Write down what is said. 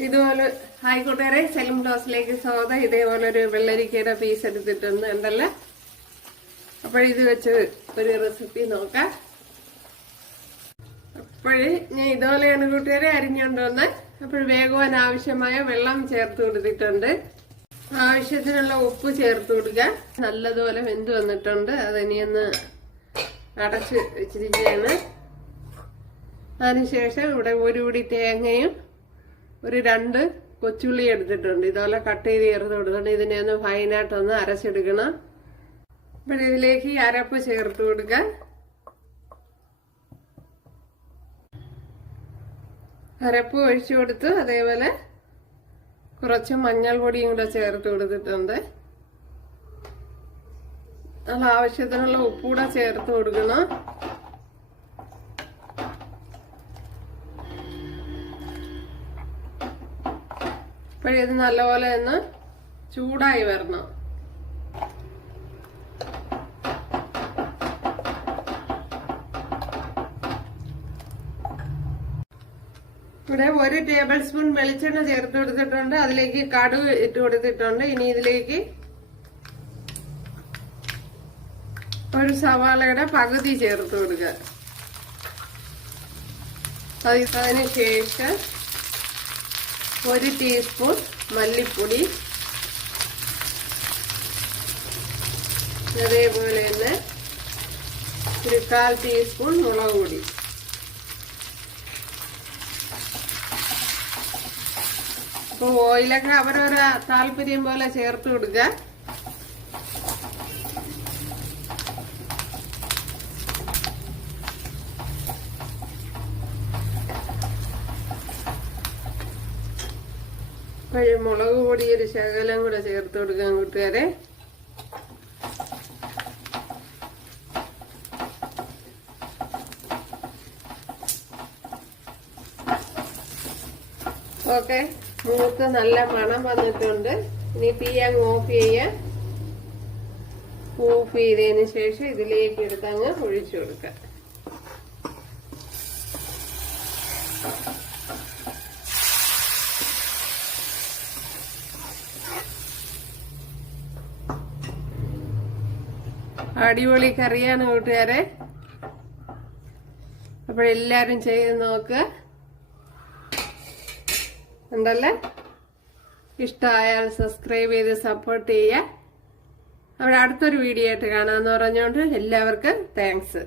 ഇതുപോലെ ഹായ് കൂട്ടുകാരെ, സെലിം ക്ലാസ്സിലേക്ക് സ്വാഗതം. ഇതേപോലെ ഒരു വെള്ളരിക്കയുടെ പീസ് എടുത്തിട്ടുണ്ട് ഉണ്ടല്ലോ. അപ്പോഴിത് വെച്ച് ഒരു റെസിപ്പി നോക്കാം. ഞാൻ ഇതുപോലെയാണ് കൂട്ടുകാരെ അരിഞ്ഞുകൊണ്ടുവന്ന്. അപ്പോൾ വേഗവാൻ ആവശ്യമായ വെള്ളം ചേർത്ത് കൊടുത്തിട്ടുണ്ട്. ആവശ്യത്തിനുള്ള ഉപ്പ് ചേർത്ത് കൊടുക്കുക. നല്ലതുപോലെ വെന്ത് വന്നിട്ടുണ്ട്. അതിനിയൊന്ന് അടച്ച് വെച്ചിരിക്കുകയാണ്. അതിനുശേഷം ഇവിടെ ഒരു പിടി തേങ്ങയും ഒരു 2 കൊച്ചുള്ളി എടുത്തിട്ടുണ്ട്. ഇതുപോലെ കട്ട് ചെയ്ത് ചേർത്ത് കൊടുത്തിട്ടുണ്ട്. ഇതിനെ ഒന്ന് ഫൈനായിട്ടൊന്ന് അരച്ചെടുക്കണം. അപ്പോൾ ഇതിലേക്ക് ഈ അരപ്പ് ചേർത്ത് കൊടുക്കുക. അരപ്പ് ഒഴിച്ചു കൊടുത്ത് അതേപോലെ കുറച്ച് മഞ്ഞൾ പൊടിയും കൂടെ ചേർത്ത് കൊടുത്തിട്ടുണ്ട്. നല്ല ആവശ്യത്തിനുള്ള ഉപ്പ് കൂടെ ചേർത്ത് കൊടുക്കണം. അപ്പോഴിത് നല്ലപോലെ ഒന്ന് ചൂടായി വരണം. ഇവിടെ 1 ടേബിൾ സ്പൂൺ വെളിച്ചെണ്ണ ചേർത്ത് കൊടുത്തിട്ടുണ്ട്. അതിലേക്ക് കടുക് ഇട്ട് കൊടുത്തിട്ടുണ്ട്. ഇനി ഇതിലേക്ക് ഒരു സവാളയുടെ പകുതി ചേർത്ത് കൊടുക്കുക. അതിനുശേഷം 1 ടീസ്പൂൺ മല്ലിപ്പൊടി, അതേപോലെ തന്നെ ഒരു 1/4 ടീസ്പൂൺ മുളക് പൊടി. അപ്പോൾ ഓയിലൊക്കെ അവരവരുടെ താല്പര്യം പോലെ ചേർത്ത് കൊടുക്കുക. മുളക് പൊടി ഒരു ശകലം കൂടെ ചേർത്ത് കൊടുക്കാൻ കൂട്ടുകാരെ. ഓക്കെ, മൂത്ത് നല്ല മണം വന്നിട്ടുണ്ട്. ഇനി തീ അങ്ങ് ഓഫ് ചെയ്യാം. ഓഫ് ചെയ്തതിന് ശേഷം ഇതിലേക്ക് എടുത്തങ്ങ് ഒഴിച്ചു കൊടുക്കാം. അടിപൊളി കറിയാണ് കൂട്ടുകാരെ. അപ്പോഴെല്ലാരും ചെയ്ത് നോക്കുക ഉണ്ടല്ലേ. ഇഷ്ടമായാൽ സബ്സ്ക്രൈബ് ചെയ്ത് സപ്പോർട്ട് ചെയ്യുക. അവിടെ അടുത്തൊരു വീഡിയോ ആയിട്ട് കാണാമെന്ന് പറഞ്ഞുകൊണ്ട് എല്ലാവർക്കും താങ്ക്സ്.